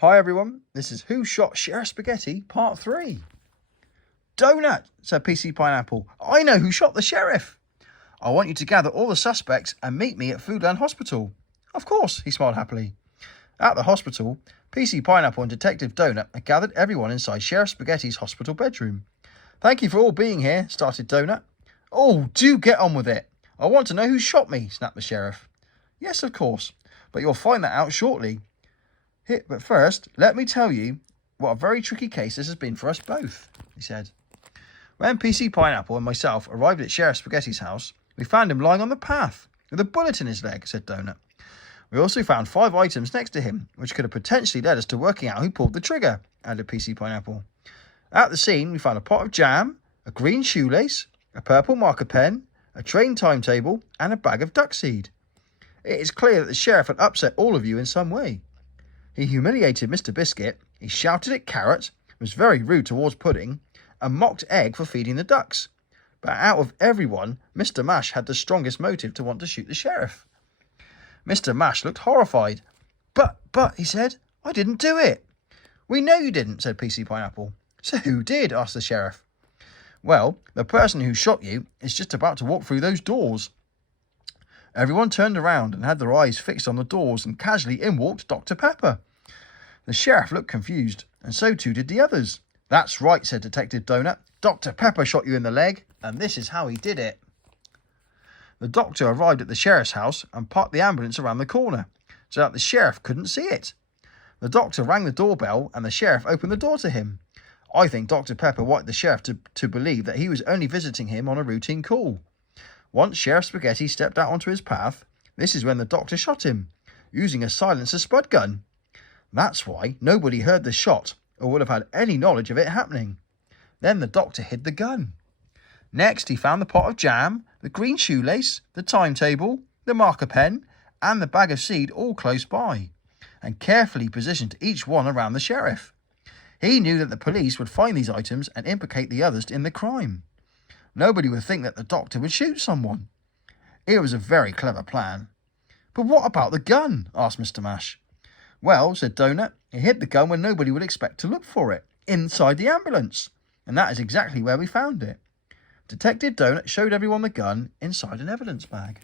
Hi everyone, this is Who Shot Sheriff Spaghetti Part 3. Donut, said PC Pineapple. I know who shot the sheriff. I want you to gather all the suspects and meet me at Foodland Hospital. Of course, he smiled happily. At the hospital, PC Pineapple and Detective Donut had gathered everyone inside Sheriff Spaghetti's hospital bedroom. Thank you for all being here, started Donut. Oh, do get on with it. I want to know who shot me, snapped the sheriff. Yes, of course, but you'll find that out shortly. But first, let me tell you what a very tricky case this has been for us both, he said. When PC Pineapple and myself arrived at Sheriff Spaghetti's house, we found him lying on the path with a bullet in his leg, said Donut. We also found 5 items next to him, which could have potentially led us to working out who pulled the trigger, added PC Pineapple. At the scene, we found a pot of jam, a green shoelace, a purple marker pen, a train timetable, and a bag of duck seed. It is clear that the sheriff had upset all of you in some way. He humiliated Mr. Biscuit, he shouted at Carrot, was very rude towards Pudding, and mocked Egg for feeding the ducks. But out of everyone, Mr. Mash had the strongest motive to want to shoot the sheriff. Mr. Mash looked horrified. But, he said, I didn't do it. We know you didn't, said PC Pineapple. So who did? Asked the sheriff. Well, the person who shot you is just about to walk through those doors. Everyone turned around and had their eyes fixed on the doors, and casually in walked Dr. Pepper. The sheriff looked confused, and so too did the others. That's right, said Detective Donut. Dr. Pepper shot you in the leg, and this is how he did it. The doctor arrived at the sheriff's house and parked the ambulance around the corner, so that the sheriff couldn't see it. The doctor rang the doorbell, and the sheriff opened the door to him. I think Dr. Pepper wanted the sheriff to believe that he was only visiting him on a routine call. Once Sheriff Spaghetti stepped out onto his path, this is when the doctor shot him, using a silencer spud gun. That's why nobody heard the shot or would have had any knowledge of it happening. Then the doctor hid the gun. Next, he found the pot of jam, the green shoelace, the timetable, the marker pen, and the bag of seed all close by, and carefully positioned each one around the sheriff. He knew that the police would find these items and implicate the others in the crime. Nobody would think that the doctor would shoot someone. It was a very clever plan. But what about the gun? Asked Mr. Mash. Well, said Donut, he hid the gun when nobody would expect to look for it, inside the ambulance. And that is exactly where we found it. Detective Donut showed everyone the gun inside an evidence bag.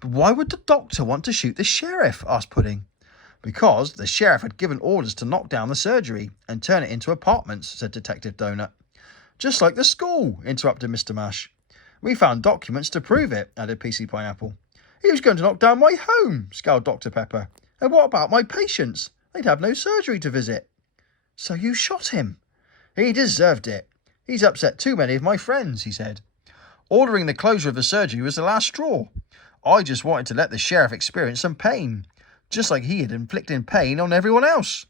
But why would the doctor want to shoot the sheriff? Asked Pudding. Because the sheriff had given orders to knock down the surgery and turn it into apartments, said Detective Donut. Just like the school, interrupted Mr. Mash. We found documents to prove it, added PC Pineapple. He was going to knock down my home, scowled Dr. Pepper. And what about my patients? They'd have no surgery to visit. So you shot him? He deserved it. He's upset too many of my friends, he said. Ordering the closure of the surgery was the last straw. I just wanted to let the sheriff experience some pain, just like he had inflicted pain on everyone else.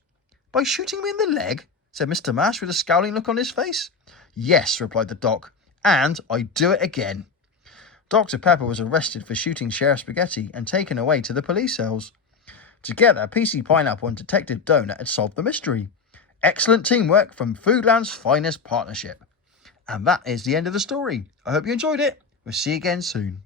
By shooting me in the leg? Said Mr. Mash with a scowling look on his face. Yes, replied the doc, and I'd do it again. Dr. Pepper was arrested for shooting Sheriff Spaghetti and taken away to the police cells. Together, PC Pineapple and Detective Donut had solved the mystery. Excellent teamwork from Foodland's finest partnership. And that is the end of the story. I hope you enjoyed it. We'll see you again soon.